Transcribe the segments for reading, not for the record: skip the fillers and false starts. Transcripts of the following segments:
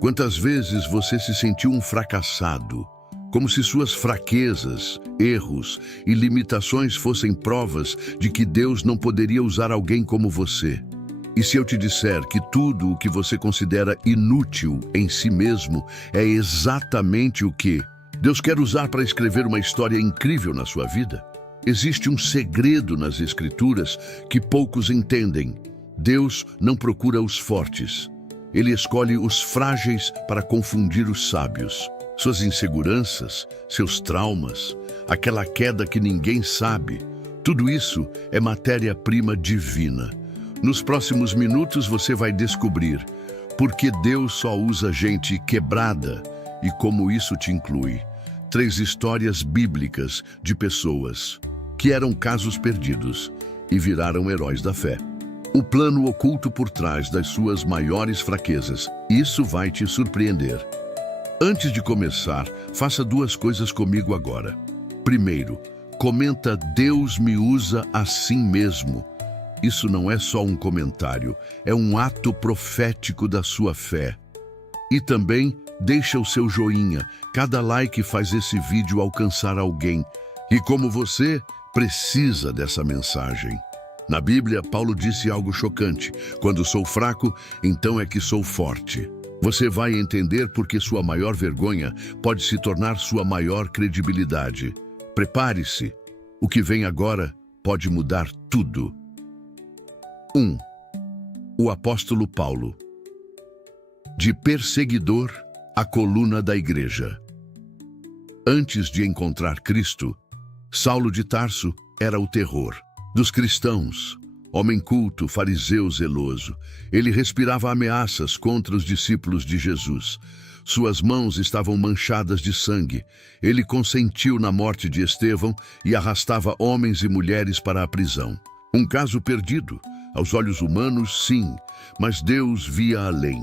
Quantas vezes você se sentiu um fracassado, como se suas fraquezas, erros e limitações fossem provas de que Deus não poderia usar alguém como você? E se eu te disser que tudo o que você considera inútil em si mesmo é exatamente o que Deus quer usar para escrever uma história incrível na sua vida? Existe um segredo nas Escrituras que poucos entendem. Deus não procura os fortes. Ele escolhe os frágeis para confundir os sábios. Suas inseguranças, seus traumas, aquela queda que ninguém sabe, tudo isso é matéria-prima divina. Nos próximos minutos você vai descobrir por que Deus só usa gente quebrada e como isso te inclui. 3 histórias bíblicas de pessoas que eram casos perdidos e viraram heróis da fé. O plano oculto por trás das suas maiores fraquezas. Isso vai te surpreender. Antes de começar, faça 2 coisas comigo agora. Primeiro, comenta "Deus me usa assim mesmo". Isso não é só um comentário, é um ato profético da sua fé. E também, deixa o seu joinha. Cada like faz esse vídeo alcançar alguém. E como você, precisa dessa mensagem. Na Bíblia, Paulo disse algo chocante: "Quando sou fraco, então é que sou forte". Você vai entender porque sua maior vergonha pode se tornar sua maior credibilidade. Prepare-se. O que vem agora pode mudar tudo. 1. O apóstolo Paulo. De perseguidor à coluna da igreja. Antes de encontrar Cristo, Saulo de Tarso era o terror dos cristãos. Homem culto, fariseu zeloso, ele respirava ameaças contra os discípulos de Jesus. Suas mãos estavam manchadas de sangue. Ele consentiu na morte de Estevão e arrastava homens e mulheres para a prisão. Um caso perdido. Aos olhos humanos, sim, mas Deus via além.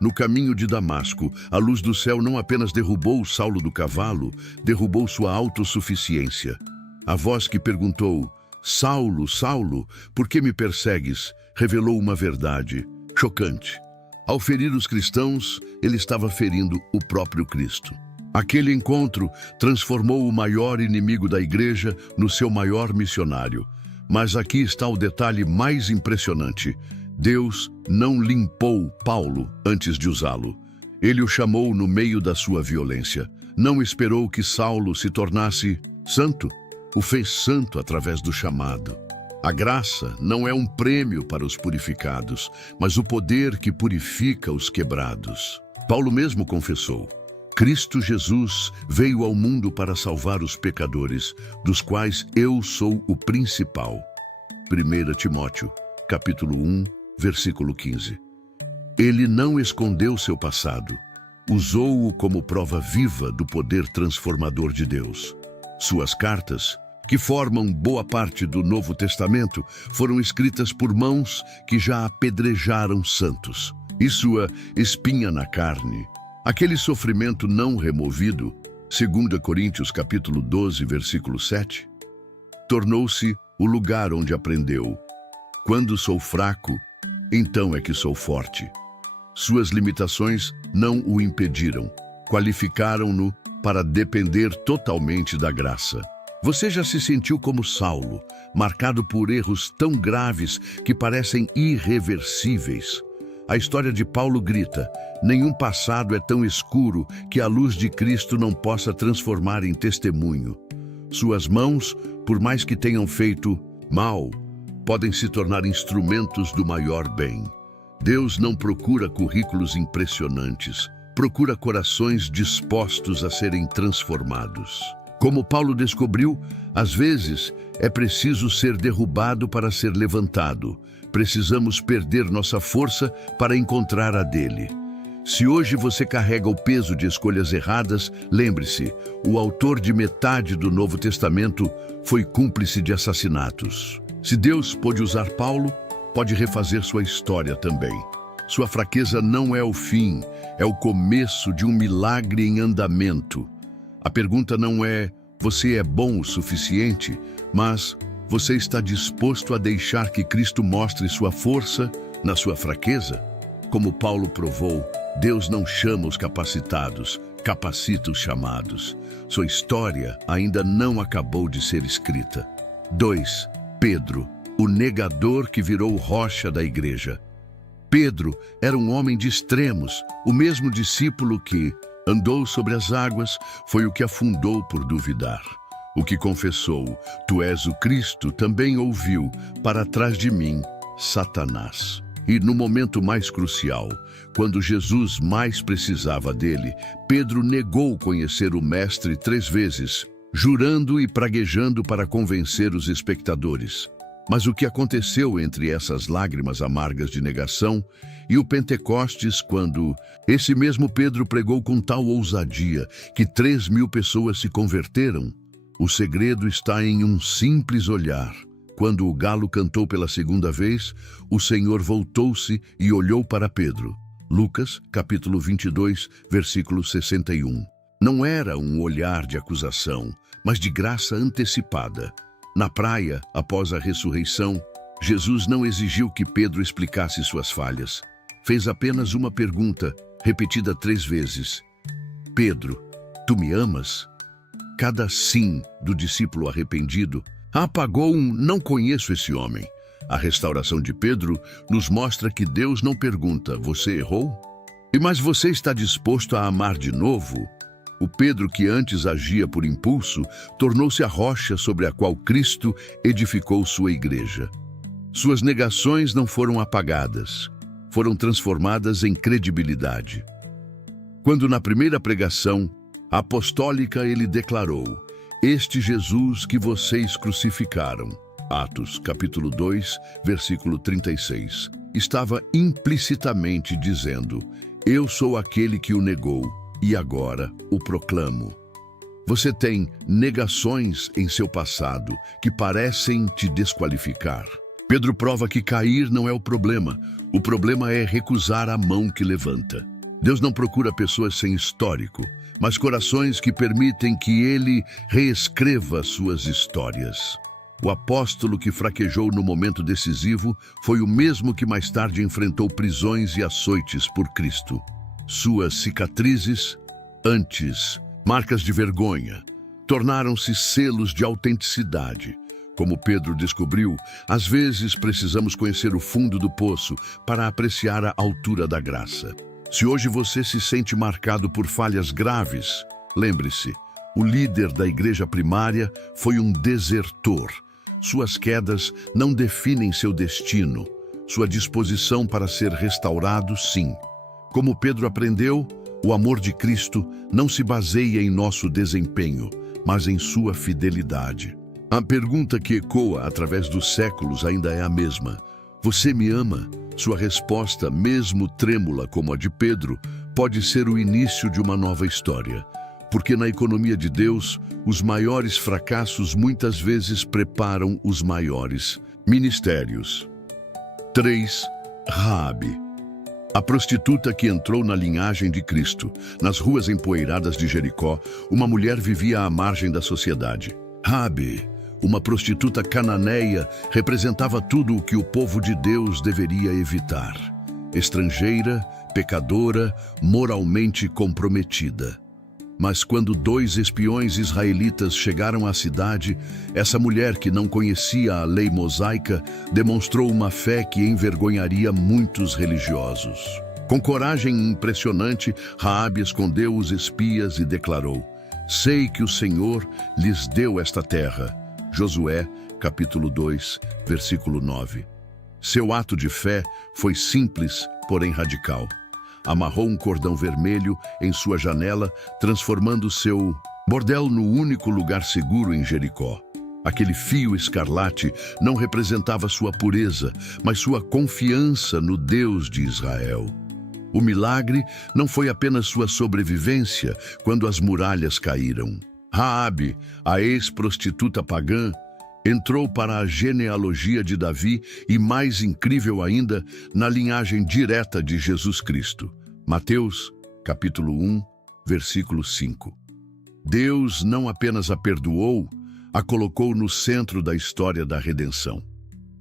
No caminho de Damasco, a luz do céu não apenas derrubou Saulo do cavalo, derrubou sua autossuficiência. A voz que perguntou: "Saulo, Saulo, por que me persegues?", revelou uma verdade chocante. Ao ferir os cristãos, ele estava ferindo o próprio Cristo. Aquele encontro transformou o maior inimigo da igreja no seu maior missionário. Mas aqui está o detalhe mais impressionante. Deus não limpou Paulo antes de usá-lo. Ele o chamou no meio da sua violência. Não esperou que Saulo se tornasse santo. O fez santo através do chamado. A graça não é um prêmio para os purificados, mas o poder que purifica os quebrados. Paulo mesmo confessou: "Cristo Jesus veio ao mundo para salvar os pecadores, dos quais eu sou o principal". 1 Timóteo, capítulo 1, versículo 15. Ele não escondeu seu passado, usou-o como prova viva do poder transformador de Deus. Suas cartas, que formam boa parte do Novo Testamento, foram escritas por mãos que já apedrejaram santos. E sua espinha na carne, aquele sofrimento não removido, 2 Coríntios capítulo 12, versículo 7, tornou-se o lugar onde aprendeu: "Quando sou fraco, então é que sou forte". Suas limitações não o impediram, qualificaram-no para depender totalmente da graça. Você já se sentiu como Saulo, marcado por erros tão graves que parecem irreversíveis? A história de Paulo grita: nenhum passado é tão escuro que a luz de Cristo não possa transformar em testemunho. Suas mãos, por mais que tenham feito mal, podem se tornar instrumentos do maior bem. Deus não procura currículos impressionantes, procura corações dispostos a serem transformados. Como Paulo descobriu, às vezes é preciso ser derrubado para ser levantado. Precisamos perder nossa força para encontrar a dele. Se hoje você carrega o peso de escolhas erradas, lembre-se, o autor de metade do Novo Testamento foi cúmplice de assassinatos. Se Deus pôde usar Paulo, pode refazer sua história também. Sua fraqueza não é o fim, é o começo de um milagre em andamento. A pergunta não é: você é bom o suficiente, mas você está disposto a deixar que Cristo mostre sua força na sua fraqueza? Como Paulo provou, Deus não chama os capacitados, capacita os chamados. Sua história ainda não acabou de ser escrita. 2. Pedro, o negador que virou rocha da igreja. Pedro era um homem de extremos, o mesmo discípulo que andou sobre as águas foi o que afundou por duvidar. O que confessou, tu és o Cristo, também ouviu, para trás de mim, Satanás. E no momento mais crucial, quando Jesus mais precisava dele, Pedro negou conhecer o Mestre 3 vezes, jurando e praguejando para convencer os espectadores. Mas o que aconteceu entre essas lágrimas amargas de negação e o Pentecostes, quando esse mesmo Pedro pregou com tal ousadia que 3.000 pessoas se converteram? O segredo está em um simples olhar. Quando o galo cantou pela segunda vez, o Senhor voltou-se e olhou para Pedro. Lucas, capítulo 22, versículo 61. Não era um olhar de acusação, mas de graça antecipada. Na praia, após a ressurreição, Jesus não exigiu que Pedro explicasse suas falhas. Fez apenas uma pergunta, repetida 3 vezes. Pedro, tu me amas? Cada sim do discípulo arrependido apagou um não conheço esse homem. A restauração de Pedro nos mostra que Deus não pergunta, você errou? Mas você está disposto a amar de novo? O Pedro que antes agia por impulso tornou-se a rocha sobre a qual Cristo edificou sua igreja. Suas negações não foram apagadas, foram transformadas em credibilidade. Quando na primeira pregação apostólica ele declarou, este Jesus que vocês crucificaram, Atos capítulo 2, versículo 36, estava implicitamente dizendo, eu sou aquele que o negou e agora o proclamo. Você tem negações em seu passado que parecem te desqualificar. Pedro prova que cair não é o problema é recusar a mão que levanta. Deus não procura pessoas sem histórico, mas corações que permitem que Ele reescreva suas histórias. O apóstolo que fraquejou no momento decisivo foi o mesmo que mais tarde enfrentou prisões e açoites por Cristo. Suas cicatrizes, antes marcas de vergonha, tornaram-se selos de autenticidade. Como Pedro descobriu, às vezes precisamos conhecer o fundo do poço para apreciar a altura da graça. Se hoje você se sente marcado por falhas graves, lembre-se, o líder da igreja primária foi um desertor. Suas quedas não definem seu destino, sua disposição para ser restaurado, sim. Como Pedro aprendeu, o amor de Cristo não se baseia em nosso desempenho, mas em sua fidelidade. A pergunta que ecoa através dos séculos ainda é a mesma. Você me ama? Sua resposta, mesmo trêmula como a de Pedro, pode ser o início de uma nova história. Porque na economia de Deus, os maiores fracassos muitas vezes preparam os maiores ministérios. 3. Raabe. A prostituta que entrou na linhagem de Cristo. Nas ruas empoeiradas de Jericó, uma mulher vivia à margem da sociedade. Raabe, uma prostituta cananeia, representava tudo o que o povo de Deus deveria evitar. Estrangeira, pecadora, moralmente comprometida. Mas quando 2 espiões israelitas chegaram à cidade, essa mulher que não conhecia a lei mosaica demonstrou uma fé que envergonharia muitos religiosos. Com coragem impressionante, Raabe escondeu os espias e declarou, sei que o Senhor lhes deu esta terra. Josué, capítulo 2, versículo 9. Seu ato de fé foi simples, porém radical. Amarrou um cordão vermelho em sua janela, transformando seu bordel no único lugar seguro em Jericó. Aquele fio escarlate não representava sua pureza, mas sua confiança no Deus de Israel. O milagre não foi apenas sua sobrevivência quando as muralhas caíram. Raabe, a ex-prostituta pagã, entrou para a genealogia de Davi e, mais incrível ainda, na linhagem direta de Jesus Cristo. Mateus, capítulo 1, versículo 5. Deus não apenas a perdoou, a colocou no centro da história da redenção.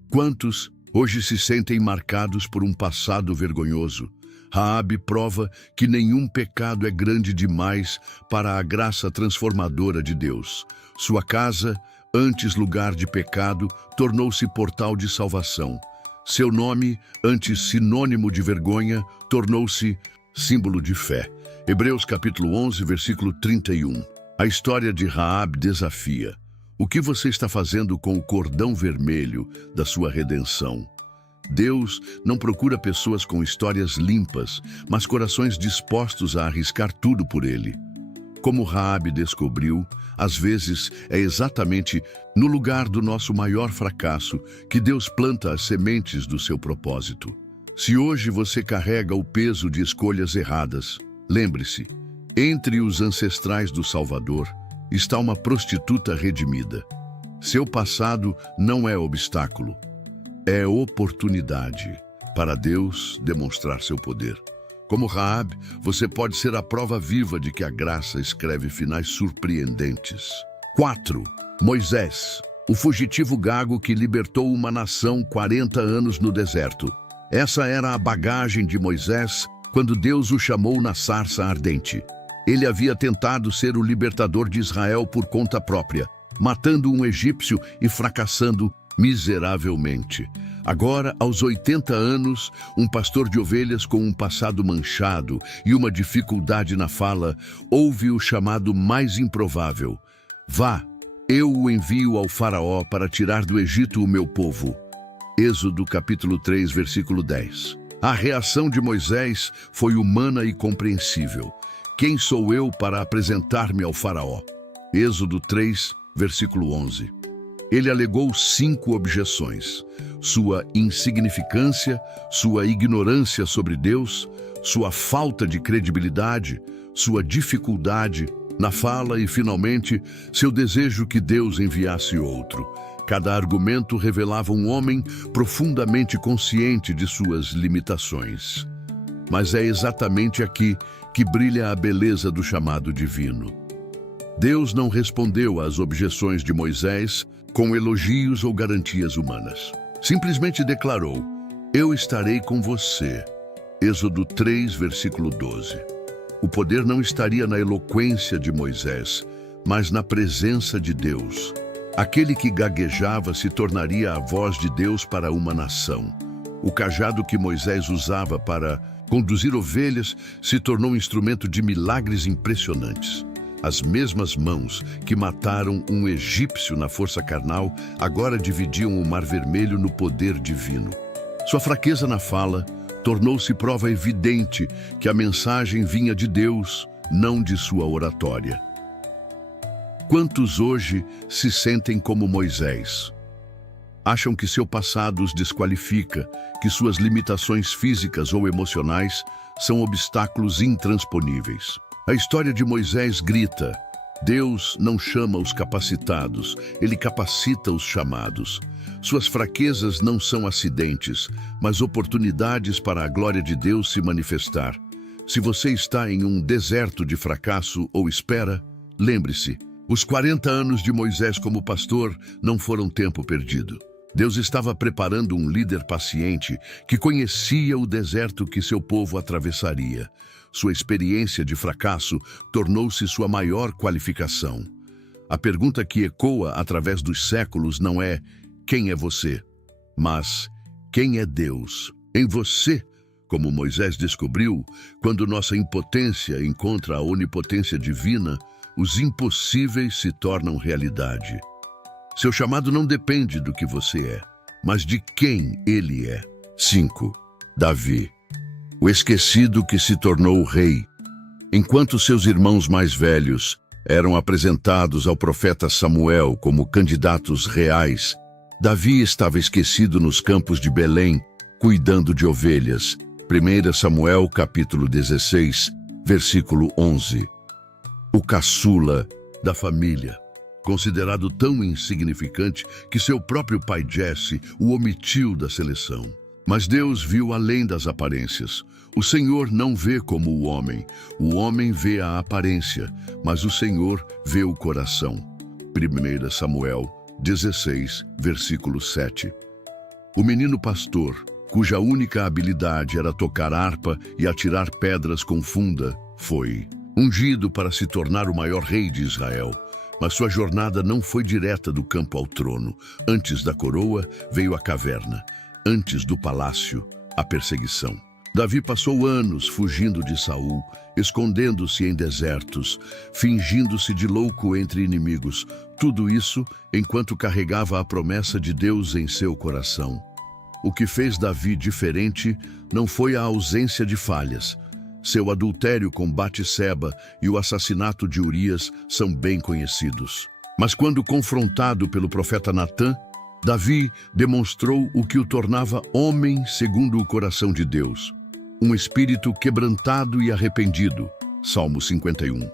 Quantos hoje se sentem marcados por um passado vergonhoso? Raabe prova que nenhum pecado é grande demais para a graça transformadora de Deus. Sua casa, antes lugar de pecado, tornou-se portal de salvação. Seu nome, antes sinônimo de vergonha, tornou-se símbolo de fé. Hebreus capítulo 11, versículo 31. A história de Raabe desafia. O que você está fazendo com o cordão vermelho da sua redenção? Deus não procura pessoas com histórias limpas, mas corações dispostos a arriscar tudo por Ele. Como Raabe descobriu, às vezes é exatamente no lugar do nosso maior fracasso que Deus planta as sementes do seu propósito. Se hoje você carrega o peso de escolhas erradas, lembre-se, entre os ancestrais do Salvador está uma prostituta redimida. Seu passado não é obstáculo. É oportunidade para Deus demonstrar seu poder. Como Raabe, você pode ser a prova viva de que a graça escreve finais surpreendentes. 4. Moisés, o fugitivo gago que libertou uma nação 40 anos no deserto. Essa era a bagagem de Moisés quando Deus o chamou na sarça ardente. Ele havia tentado ser o libertador de Israel por conta própria, matando um egípcio e fracassando miseravelmente. Agora, aos 80 anos, um pastor de ovelhas com um passado manchado e uma dificuldade na fala, ouve o chamado mais improvável. Vá, eu o envio ao faraó para tirar do Egito o meu povo. Êxodo capítulo 3, versículo 10. A reação de Moisés foi humana e compreensível. Quem sou eu para apresentar-me ao faraó? Êxodo 3, versículo 11. Ele alegou 5 objeções: sua insignificância, sua ignorância sobre Deus, sua falta de credibilidade, sua dificuldade na fala e, finalmente, seu desejo que Deus enviasse outro. Cada argumento revelava um homem profundamente consciente de suas limitações. Mas é exatamente aqui que brilha a beleza do chamado divino. Deus não respondeu às objeções de Moisés com elogios ou garantias humanas. Simplesmente declarou: eu estarei com você. Êxodo 3, versículo 12. O poder não estaria na eloquência de Moisés, mas na presença de Deus. Aquele que gaguejava se tornaria a voz de Deus para uma nação. O cajado que Moisés usava para conduzir ovelhas se tornou um instrumento de milagres impressionantes. As mesmas mãos que mataram um egípcio na força carnal agora dividiam o Mar Vermelho no poder divino. Sua fraqueza na fala tornou-se prova evidente que a mensagem vinha de Deus, não de sua oratória. Quantos hoje se sentem como Moisés? Acham que seu passado os desqualifica, que suas limitações físicas ou emocionais são obstáculos intransponíveis. A história de Moisés grita: Deus não chama os capacitados, Ele capacita os chamados. Suas fraquezas não são acidentes, mas oportunidades para a glória de Deus se manifestar. Se você está em um deserto de fracasso ou espera, lembre-se, os 40 anos de Moisés como pastor não foram tempo perdido. Deus estava preparando um líder paciente que conhecia o deserto que seu povo atravessaria. Sua experiência de fracasso tornou-se sua maior qualificação. A pergunta que ecoa através dos séculos não é quem é você, mas quem é Deus em você, como Moisés descobriu, quando nossa impotência encontra a onipotência divina, os impossíveis se tornam realidade. Seu chamado não depende do que você é, mas de quem ele é. 5. Davi, o esquecido que se tornou rei. Enquanto seus irmãos mais velhos eram apresentados ao profeta Samuel como candidatos reais, Davi estava esquecido nos campos de Belém, cuidando de ovelhas. 1 Samuel capítulo 16, versículo 11. O caçula da família, considerado tão insignificante que seu próprio pai Jesse o omitiu da seleção. Mas Deus viu além das aparências. O Senhor não vê como o homem vê a aparência, mas o Senhor vê o coração. 1 Samuel 16, versículo 7. O menino pastor cuja única habilidade era tocar harpa e atirar pedras com funda, foi ungido para se tornar o maior rei de Israel. Mas sua jornada não foi direta do campo ao trono. Antes da coroa, veio a caverna. Antes do palácio, a perseguição. Davi passou anos fugindo de Saul, escondendo-se em desertos, fingindo-se de louco entre inimigos. Tudo isso enquanto carregava a promessa de Deus em seu coração. O que fez Davi diferente não foi a ausência de falhas. Seu adultério com Batseba e o assassinato de Urias são bem conhecidos. Mas quando confrontado pelo profeta Natã, Davi demonstrou o que o tornava homem segundo o coração de Deus. Um espírito quebrantado e arrependido. Salmo 51.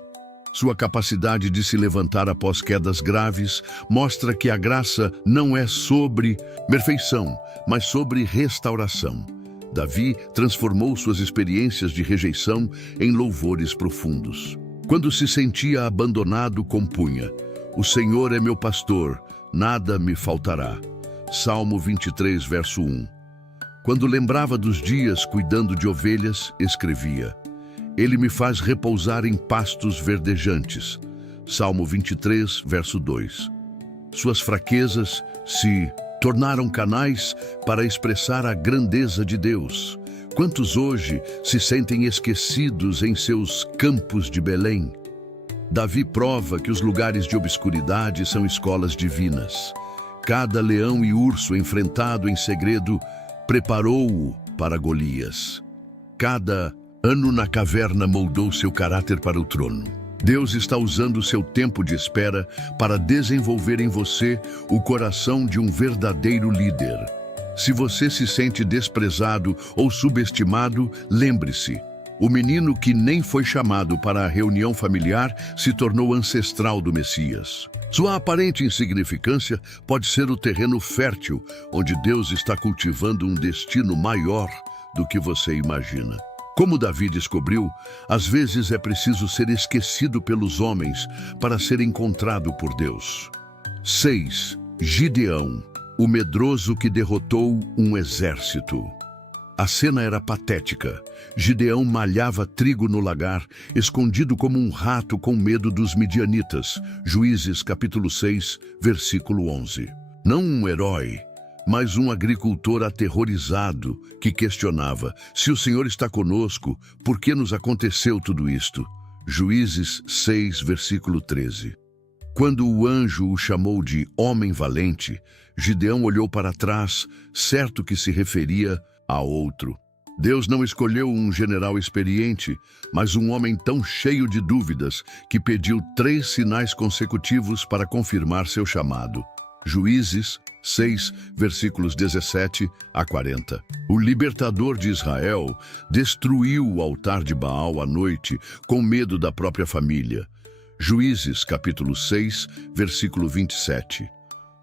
Sua capacidade de se levantar após quedas graves mostra que a graça não é sobre perfeição, mas sobre restauração. Davi transformou suas experiências de rejeição em louvores profundos. Quando se sentia abandonado, compunha: "O Senhor é meu pastor, nada me faltará." Salmo 23, verso 1. Quando lembrava dos dias cuidando de ovelhas, escrevia: "Ele me faz repousar em pastos verdejantes." Salmo 23, verso 2. Suas fraquezas se tornaram canais para expressar a grandeza de Deus. Quantos hoje se sentem esquecidos em seus campos de Belém? Davi prova que os lugares de obscuridade são escolas divinas. Cada leão e urso enfrentado em segredo preparou-o para Golias. Cada ano na caverna moldou seu caráter para o trono. Deus está usando seu tempo de espera para desenvolver em você o coração de um verdadeiro líder. Se você se sente desprezado ou subestimado, lembre-se: o menino que nem foi chamado para a reunião familiar se tornou ancestral do Messias. Sua aparente insignificância pode ser o terreno fértil onde Deus está cultivando um destino maior do que você imagina. Como Davi descobriu, às vezes é preciso ser esquecido pelos homens para ser encontrado por Deus. 6. Gideão, o medroso que derrotou um exército. A cena era patética. Gideão malhava trigo no lagar, escondido como um rato com medo dos midianitas. Juízes capítulo 6, versículo 11. Não um herói, mas um agricultor aterrorizado que questionava: "Se o Senhor está conosco, por que nos aconteceu tudo isto?" Juízes 6, versículo 13. Quando o anjo o chamou de homem valente, Gideão olhou para trás, certo que se referia a outro. Deus não escolheu um general experiente, mas um homem tão cheio de dúvidas que pediu 3 sinais consecutivos para confirmar seu chamado. Juízes 6, versículos 17 a 40. O libertador de Israel destruiu o altar de Baal à noite com medo da própria família. Juízes, capítulo 6, versículo 27.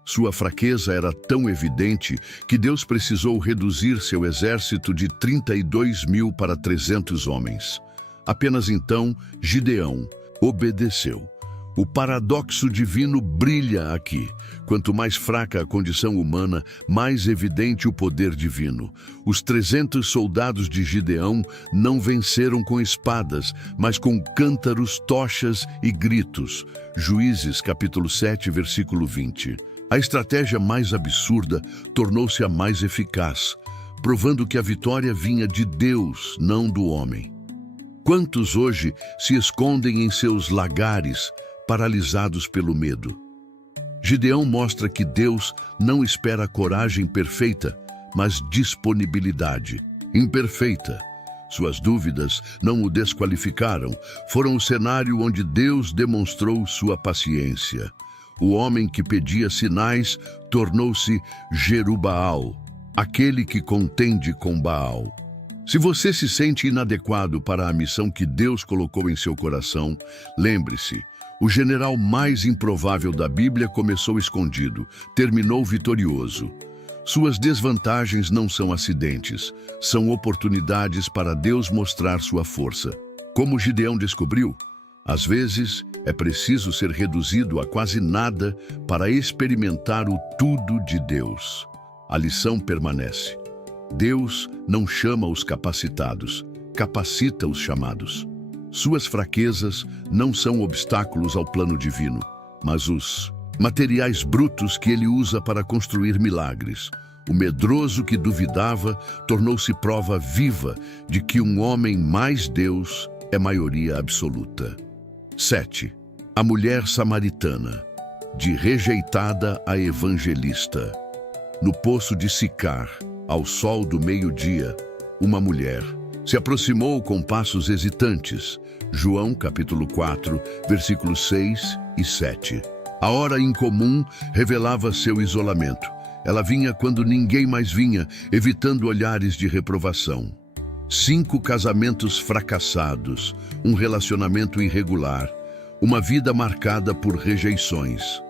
Sua fraqueza era tão evidente que Deus precisou reduzir seu exército de 32.000 para 300 homens. Apenas então, Gideão obedeceu. O paradoxo divino brilha aqui. Quanto mais fraca a condição humana, mais evidente o poder divino. Os 300 soldados de Gideão não venceram com espadas, mas com cântaros, tochas e gritos. Juízes, capítulo 7, versículo 20. A estratégia mais absurda tornou-se a mais eficaz, provando que a vitória vinha de Deus, não do homem. Quantos hoje se escondem em seus lagares, paralisados pelo medo? Gideão mostra que Deus não espera coragem perfeita, mas disponibilidade imperfeita. Suas dúvidas não o desqualificaram, foram o cenário onde Deus demonstrou sua paciência. O homem que pedia sinais tornou-se Jerubaal, aquele que contende com Baal. Se você se sente inadequado para a missão que Deus colocou em seu coração, lembre-se: o general mais improvável da Bíblia começou escondido, terminou vitorioso. Suas desvantagens não são acidentes, são oportunidades para Deus mostrar sua força. Como Gideão descobriu, às vezes é preciso ser reduzido a quase nada para experimentar o tudo de Deus. A lição permanece: Deus não chama os capacitados, capacita os chamados. Suas fraquezas não são obstáculos ao plano divino, mas os materiais brutos que ele usa para construir milagres. O medroso que duvidava tornou-se prova viva de que um homem mais Deus é maioria absoluta. 7. A mulher samaritana, de rejeitada a evangelista. No poço de Sicar, ao sol do meio-dia, uma mulher se aproximou com passos hesitantes. João capítulo 4, versículos 6 e 7. A hora incomum revelava seu isolamento. Ela vinha quando ninguém mais vinha, evitando olhares de reprovação. 5 casamentos fracassados, um relacionamento irregular, uma vida marcada por rejeições.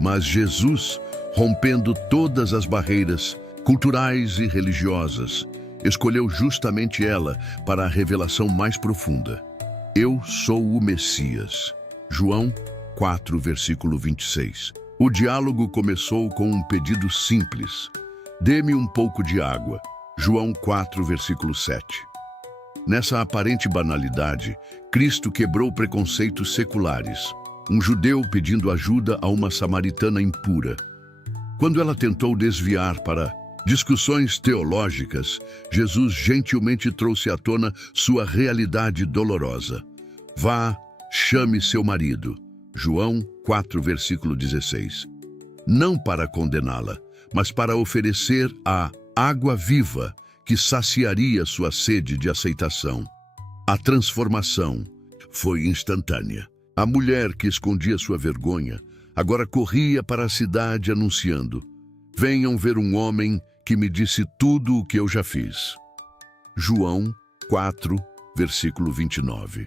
Mas Jesus, rompendo todas as barreiras culturais e religiosas, escolheu justamente ela para a revelação mais profunda. Eu sou o Messias. João 4, versículo 26. O diálogo começou com um pedido simples. Dê-me um pouco de água. João 4, versículo 7. Nessa aparente banalidade, Cristo quebrou preconceitos seculares. Um judeu pedindo ajuda a uma samaritana impura. Quando ela tentou desviar para discussões teológicas, Jesus gentilmente trouxe à tona sua realidade dolorosa. Vá, chame seu marido. João 4, versículo 16. Não para condená-la, mas para oferecer a água viva que saciaria sua sede de aceitação. A transformação foi instantânea. A mulher que escondia sua vergonha agora corria para a cidade anunciando: venham ver um homem que me disse tudo o que eu já fiz. João 4, versículo 29.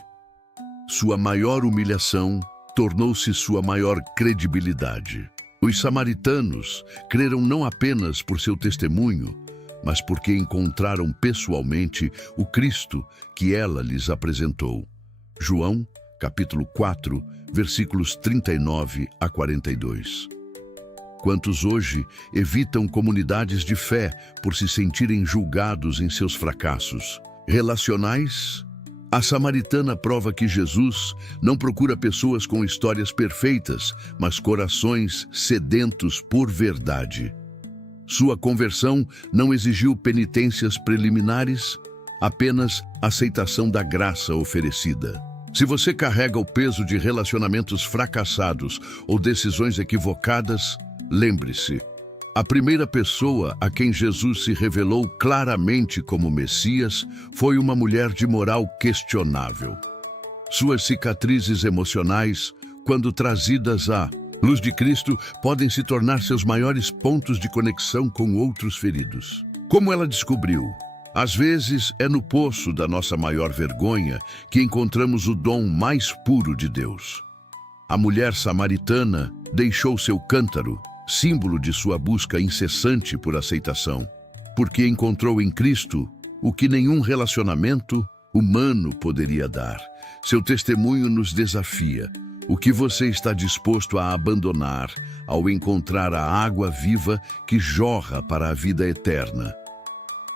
Sua maior humilhação tornou-se sua maior credibilidade. Os samaritanos creram não apenas por seu testemunho, mas porque encontraram pessoalmente o Cristo que ela lhes apresentou. João, capítulo 4, versículos 39 a 42. Quantos hoje evitam comunidades de fé por se sentirem julgados em seus fracassos relacionais? A samaritana prova que Jesus não procura pessoas com histórias perfeitas, mas corações sedentos por verdade. Sua conversão não exigiu penitências preliminares, apenas aceitação da graça oferecida. Se você carrega o peso de relacionamentos fracassados ou decisões equivocadas, lembre-se, a primeira pessoa a quem Jesus se revelou claramente como Messias foi uma mulher de moral questionável. Suas cicatrizes emocionais, quando trazidas à luz de Cristo, podem se tornar seus maiores pontos de conexão com outros feridos. Como ela descobriu? Às vezes é no poço da nossa maior vergonha que encontramos o dom mais puro de Deus. A mulher samaritana deixou seu cântaro, símbolo de sua busca incessante por aceitação, porque encontrou em Cristo o que nenhum relacionamento humano poderia dar. Seu testemunho nos desafia. O que você está disposto a abandonar ao encontrar a água viva que jorra para a vida eterna?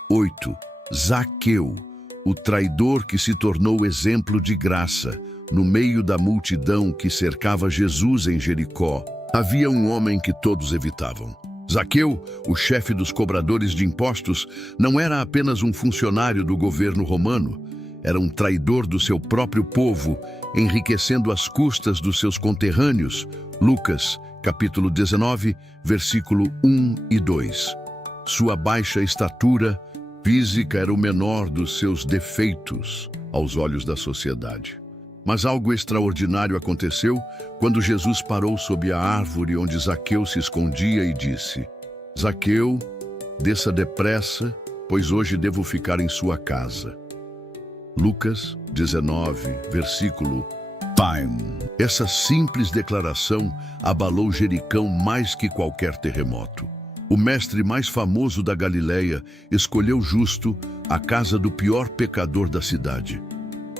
8. Zaqueu, o traidor que se tornou exemplo de graça. No meio da multidão que cercava Jesus em Jericó, havia um homem que todos evitavam. Zaqueu, o chefe dos cobradores de impostos, não era apenas um funcionário do governo romano, era um traidor do seu próprio povo, enriquecendo às custas dos seus conterrâneos. Lucas, capítulo 19, versículo 1 e 2. Sua baixa estatura física era o menor dos seus defeitos aos olhos da sociedade. Mas algo extraordinário aconteceu quando Jesus parou sob a árvore onde Zaqueu se escondia e disse: Zaqueu, desça depressa, pois hoje devo ficar em sua casa. Lucas 19, versículo 5. Essa simples declaração abalou Jericó mais que qualquer terremoto. O mestre mais famoso da Galileia escolheu justo a casa do pior pecador da cidade.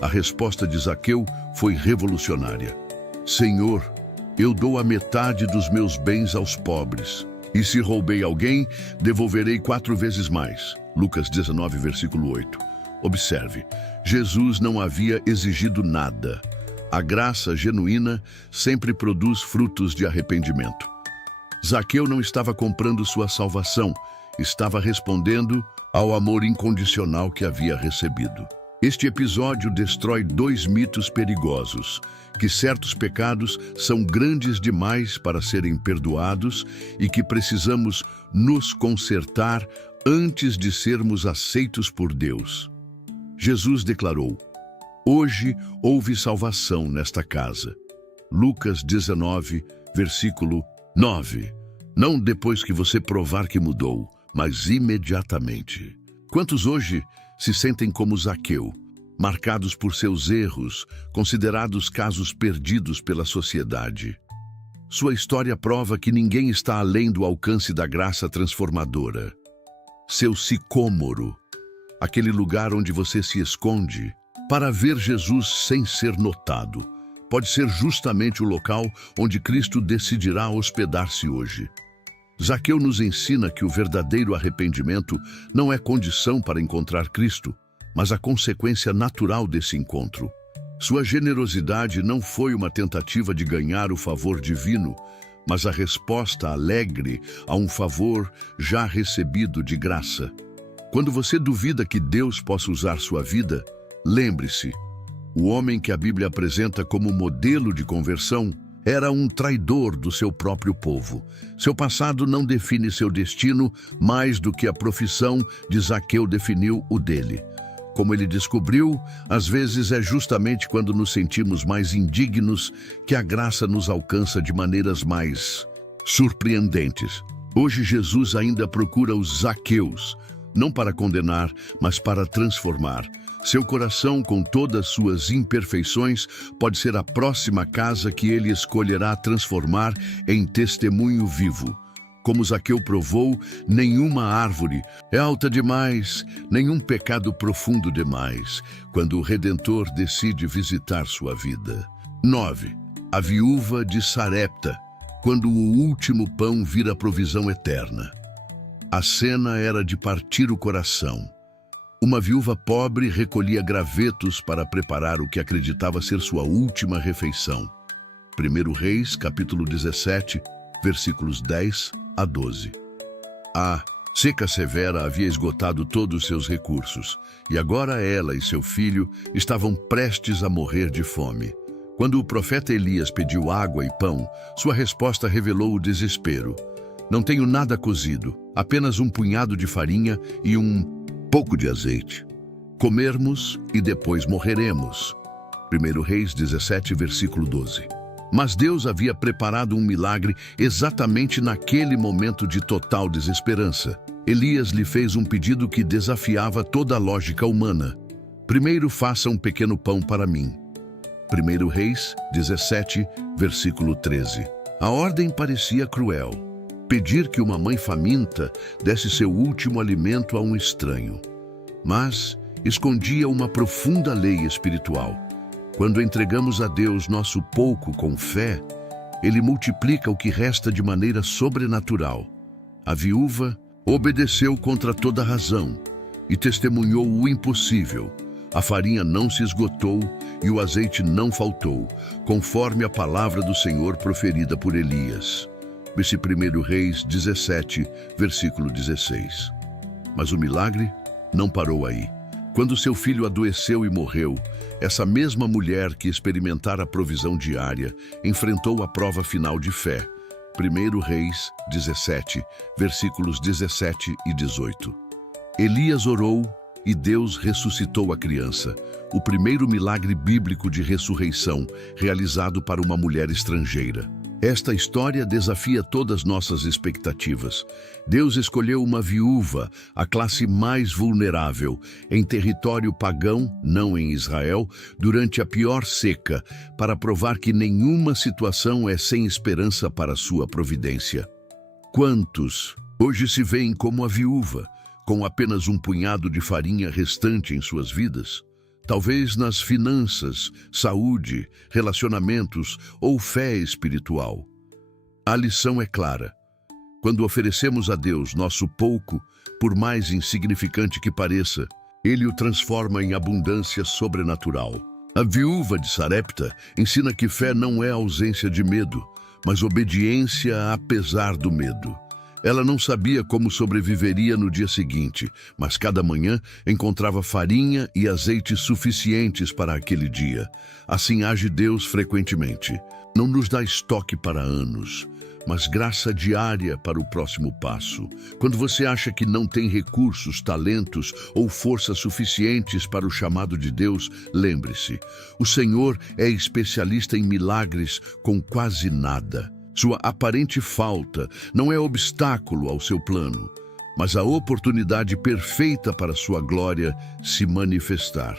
A resposta de Zaqueu foi revolucionária. Senhor, eu dou a metade dos meus bens aos pobres, e se roubei alguém, devolverei 4 vezes mais. Lucas 19, versículo 8. Observe, Jesus não havia exigido nada. A graça genuína sempre produz frutos de arrependimento. Zaqueu não estava comprando sua salvação, estava respondendo ao amor incondicional que havia recebido. Este episódio destrói dois mitos perigosos, que certos pecados são grandes demais para serem perdoados e que precisamos nos consertar antes de sermos aceitos por Deus. Jesus declarou: "Hoje houve salvação nesta casa." Lucas 19, versículo 9. Não depois que você provar que mudou, mas imediatamente. Quantos hoje se sentem como Zaqueu, marcados por seus erros, considerados casos perdidos pela sociedade? Sua história prova que ninguém está além do alcance da graça transformadora. Seu sicômoro, aquele lugar onde você se esconde para ver Jesus sem ser notado, pode ser justamente o local onde Cristo decidirá hospedar-se hoje. Zaqueu nos ensina que o verdadeiro arrependimento não é condição para encontrar Cristo, mas a consequência natural desse encontro. Sua generosidade não foi uma tentativa de ganhar o favor divino, mas a resposta alegre a um favor já recebido de graça. Quando você duvida que Deus possa usar sua vida, lembre-se, o homem que a Bíblia apresenta como modelo de conversão era um traidor do seu próprio povo. Seu passado não define seu destino mais do que a profissão de Zaqueu definiu o dele. Como ele descobriu, às vezes é justamente quando nos sentimos mais indignos que a graça nos alcança de maneiras mais surpreendentes. Hoje Jesus ainda procura os Zaqueus, não para condenar, mas para transformar. Seu coração, com todas suas imperfeições, pode ser a próxima casa que ele escolherá transformar em testemunho vivo. Como Zaqueu provou, nenhuma árvore é alta demais, nenhum pecado profundo demais, quando o Redentor decide visitar sua vida. 9. A viúva de Sarepta, quando o último pão vira provisão eterna. A cena era de partir o coração. Uma viúva pobre recolhia gravetos para preparar o que acreditava ser sua última refeição. 1 Reis, capítulo 17, versículos 10 a 12. A seca severa havia esgotado todos os seus recursos, e agora ela e seu filho estavam prestes a morrer de fome. Quando o profeta Elias pediu água e pão, sua resposta revelou o desespero. "Não tenho nada cozido, apenas um punhado de farinha e um pouco de azeite. Comermos e depois morreremos." 1 Reis 17, versículo 12. Mas Deus havia preparado um milagre exatamente naquele momento de total desesperança. Elias lhe fez um pedido que desafiava toda a lógica humana. "Primeiro faça um pequeno pão para mim." 1 Reis 17, versículo 13. A ordem parecia cruel. Pedir que uma mãe faminta desse seu último alimento a um estranho. Mas escondia uma profunda lei espiritual. Quando entregamos a Deus nosso pouco com fé, Ele multiplica o que resta de maneira sobrenatural. A viúva obedeceu contra toda razão e testemunhou o impossível. A farinha não se esgotou e o azeite não faltou, conforme a palavra do Senhor proferida por Elias. Esse 1 Reis 17, versículo 16. Mas o milagre não parou aí. Quando seu filho adoeceu e morreu, essa mesma mulher que experimentara a provisão diária enfrentou a prova final de fé. 1 Reis 17, versículos 17 e 18. Elias orou e Deus ressuscitou a criança, o primeiro milagre bíblico de ressurreição realizado para uma mulher estrangeira. Esta história desafia todas nossas expectativas. Deus escolheu uma viúva, a classe mais vulnerável, em território pagão, não em Israel, durante a pior seca, para provar que nenhuma situação é sem esperança para sua providência. Quantos hoje se veem como a viúva, com apenas um punhado de farinha restante em suas vidas? Talvez nas finanças, saúde, relacionamentos ou fé espiritual. A lição é clara. Quando oferecemos a Deus nosso pouco, Por mais insignificante que pareça, ele o transforma em abundância sobrenatural. A viúva de Sarepta ensina que fé não é ausência de medo, mas obediência apesar do medo. Ela não sabia como sobreviveria no dia seguinte, mas cada manhã encontrava farinha e azeite suficientes para aquele dia. Assim age Deus frequentemente. Não nos dá estoque para anos, mas graça diária para o próximo passo. Quando você acha que não tem recursos, talentos ou forças suficientes para o chamado de Deus, lembre-se, o Senhor é especialista em milagres com quase nada. Sua aparente falta não é obstáculo ao seu plano, mas a oportunidade perfeita para sua glória se manifestar.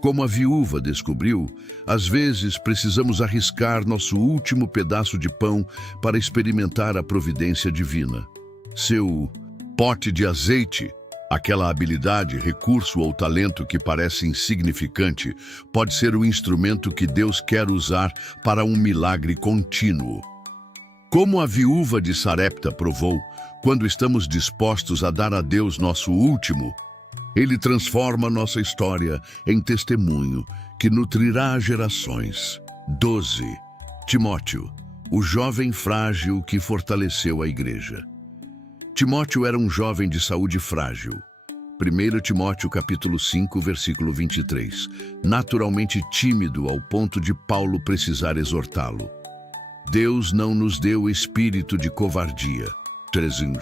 Como a viúva descobriu, às vezes precisamos arriscar nosso último pedaço de pão para experimentar a providência divina. Seu pote de azeite, aquela habilidade, recurso ou talento que parece insignificante, pode ser o instrumento que Deus quer usar para um milagre contínuo. Como a viúva de Sarepta provou, quando estamos dispostos a dar a Deus nosso último, Ele transforma nossa história em testemunho que nutrirá gerações. 12. Timóteo, o jovem frágil que fortaleceu a igreja. Timóteo era um jovem de saúde frágil. 1 Timóteo capítulo 5, versículo 23. Naturalmente tímido ao ponto de Paulo precisar exortá-lo. Deus não nos deu espírito de covardia. 13.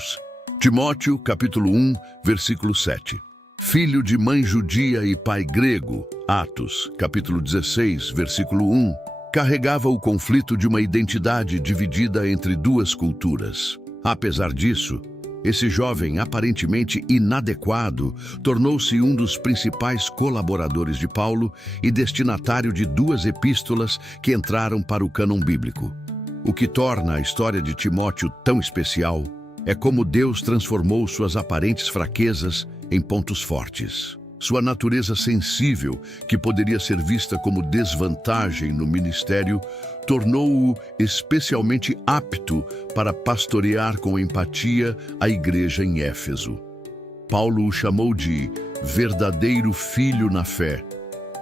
Timóteo, capítulo 1, versículo 7. Filho de mãe judia e pai grego. Atos, capítulo 16, versículo 1. Carregava o conflito de uma identidade dividida entre duas culturas. Apesar disso, esse jovem aparentemente inadequado tornou-se um dos principais colaboradores de Paulo e destinatário de duas epístolas que entraram para o cânon bíblico. O que torna a história de Timóteo tão especial é como Deus transformou suas aparentes fraquezas em pontos fortes. Sua natureza sensível, que poderia ser vista como desvantagem no ministério, tornou-o especialmente apto para pastorear com empatia a igreja em Éfeso. Paulo o chamou de verdadeiro filho na fé.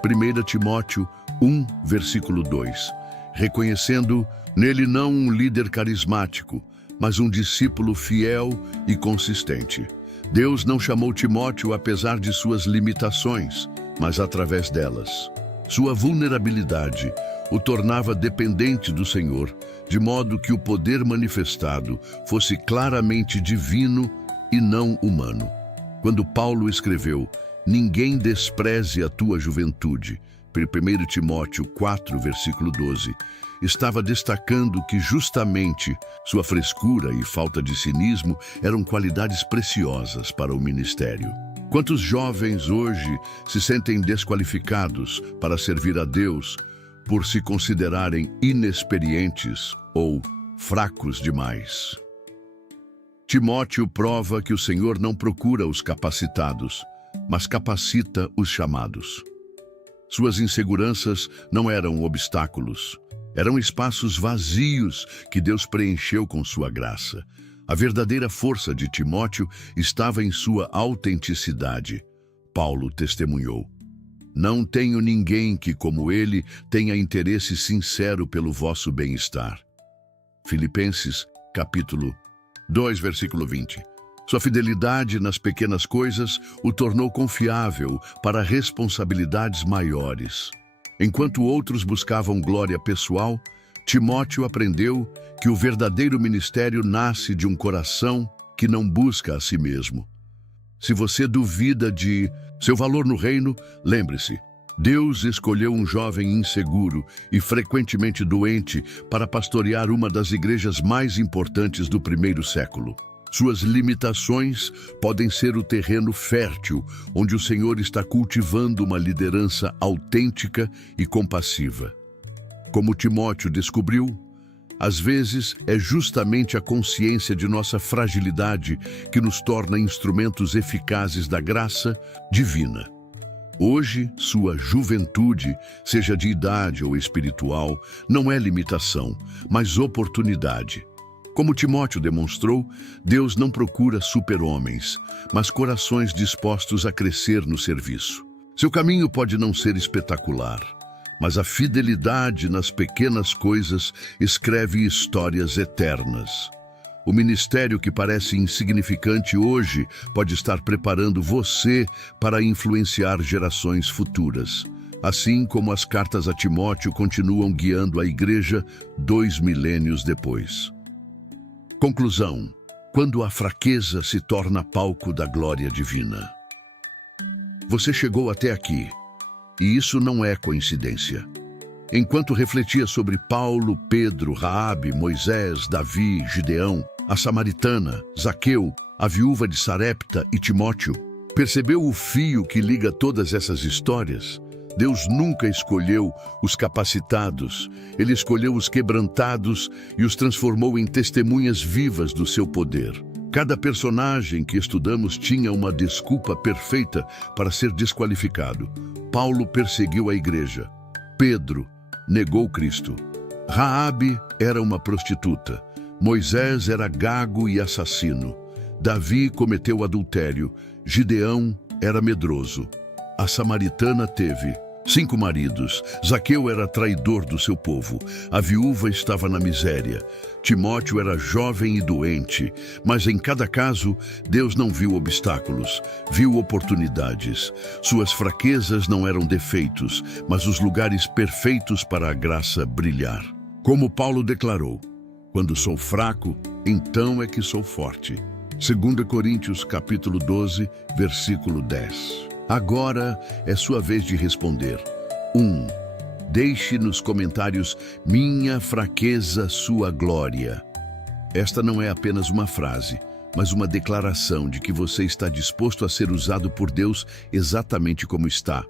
1 Timóteo 1, versículo 2, reconhecendo nele não um líder carismático, mas um discípulo fiel e consistente. Deus não chamou Timóteo apesar de suas limitações, mas através delas. Sua vulnerabilidade o tornava dependente do Senhor, de modo que o poder manifestado fosse claramente divino e não humano. Quando Paulo escreveu, "Ninguém despreze a tua juventude", 1 Timóteo 4, versículo 12, estava destacando que justamente sua frescura e falta de cinismo eram qualidades preciosas para o ministério. Quantos jovens hoje se sentem desqualificados para servir a Deus por se considerarem inexperientes ou fracos demais? Timóteo prova que o Senhor não procura os capacitados, mas capacita os chamados. Suas inseguranças não eram obstáculos, eram espaços vazios que Deus preencheu com sua graça. A verdadeira força de Timóteo estava em sua autenticidade. Paulo testemunhou: "Não tenho ninguém que, como ele, tenha interesse sincero pelo vosso bem-estar." Filipenses, capítulo 2, versículo 20. Sua fidelidade nas pequenas coisas o tornou confiável para responsabilidades maiores. Enquanto outros buscavam glória pessoal, Timóteo aprendeu que o verdadeiro ministério nasce de um coração que não busca a si mesmo. Se você duvida de seu valor no reino, lembre-se, Deus escolheu um jovem inseguro e frequentemente doente para pastorear uma das igrejas mais importantes do primeiro século. Suas limitações podem ser o terreno fértil onde o Senhor está cultivando uma liderança autêntica e compassiva. Como Timóteo descobriu, às vezes é justamente a consciência de nossa fragilidade que nos torna instrumentos eficazes da graça divina. Hoje, sua juventude, seja de idade ou espiritual, não é limitação, mas oportunidade. Como Timóteo demonstrou, Deus não procura super-homens, mas corações dispostos a crescer no serviço. Seu caminho pode não ser espetacular, mas a fidelidade nas pequenas coisas escreve histórias eternas. O ministério que parece insignificante hoje pode estar preparando você para influenciar gerações futuras, assim como as cartas a Timóteo continuam guiando a igreja 2 milênios depois. Conclusão: quando a fraqueza se torna palco da glória divina. Você chegou até aqui, e isso não é coincidência. Enquanto refletia sobre Paulo, Pedro, Raabe, Moisés, Davi, Gideão, a samaritana, Zaqueu, a viúva de Sarepta e Timóteo, percebeu o fio que liga todas essas histórias? Deus nunca escolheu os capacitados, Ele escolheu os quebrantados e os transformou em testemunhas vivas do seu poder. Cada personagem que estudamos tinha uma desculpa perfeita para ser desqualificado. Paulo perseguiu a igreja. Pedro negou Cristo. Raabe era uma prostituta. Moisés era gago e assassino. Davi cometeu adultério. Gideão era medroso. A samaritana teve 5 maridos. Zaqueu era traidor do seu povo. A viúva estava na miséria. Timóteo era jovem e doente. Mas em cada caso, Deus não viu obstáculos, viu oportunidades. Suas fraquezas não eram defeitos, mas os lugares perfeitos para a graça brilhar. Como Paulo declarou: quando sou fraco, então é que sou forte. 2 Coríntios capítulo 12, versículo 10. Agora é sua vez de responder. 1. Deixe nos comentários: minha fraqueza, sua glória. Esta não é apenas uma frase, mas uma declaração de que você está disposto a ser usado por Deus exatamente como está.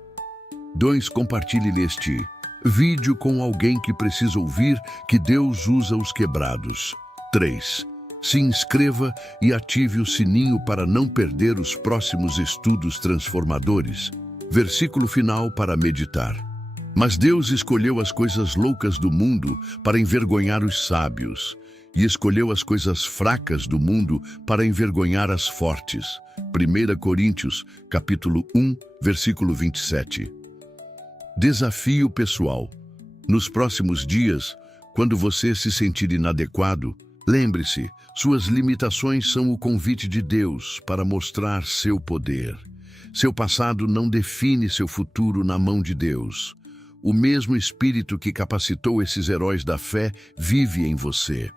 2. Compartilhe este vídeo com alguém que precisa ouvir que Deus usa os quebrados. 3. Se inscreva e ative o sininho para não perder os próximos estudos transformadores. Versículo final para meditar. Mas Deus escolheu as coisas loucas do mundo para envergonhar os sábios, e escolheu as coisas fracas do mundo para envergonhar as fortes. 1 Coríntios, capítulo 1, versículo 27. Desafio pessoal. Nos próximos dias, quando você se sentir inadequado, lembre-se, suas limitações são o convite de Deus para mostrar seu poder. Seu passado não define seu futuro na mão de Deus. O mesmo Espírito que capacitou esses heróis da fé vive em você.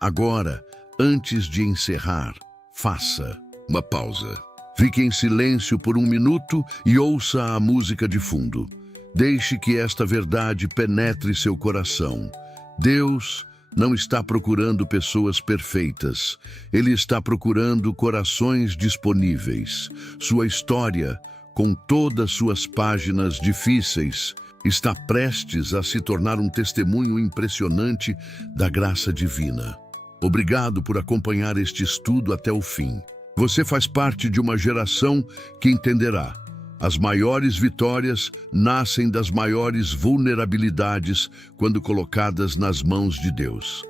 Agora, antes de encerrar, faça uma pausa. Fique em silêncio por 1 minuto e ouça a música de fundo. Deixe que esta verdade penetre seu coração. Deus não está procurando pessoas perfeitas. Ele está procurando corações disponíveis. Sua história, com todas suas páginas difíceis, está prestes a se tornar um testemunho impressionante da graça divina. Obrigado por acompanhar este estudo até o fim. Você faz parte de uma geração que entenderá: as maiores vitórias nascem das maiores vulnerabilidades quando colocadas nas mãos de Deus.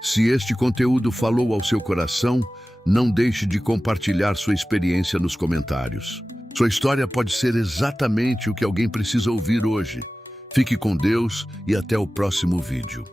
Se este conteúdo falou ao seu coração, não deixe de compartilhar sua experiência nos comentários. Sua história pode ser exatamente o que alguém precisa ouvir hoje. Fique com Deus e até o próximo vídeo.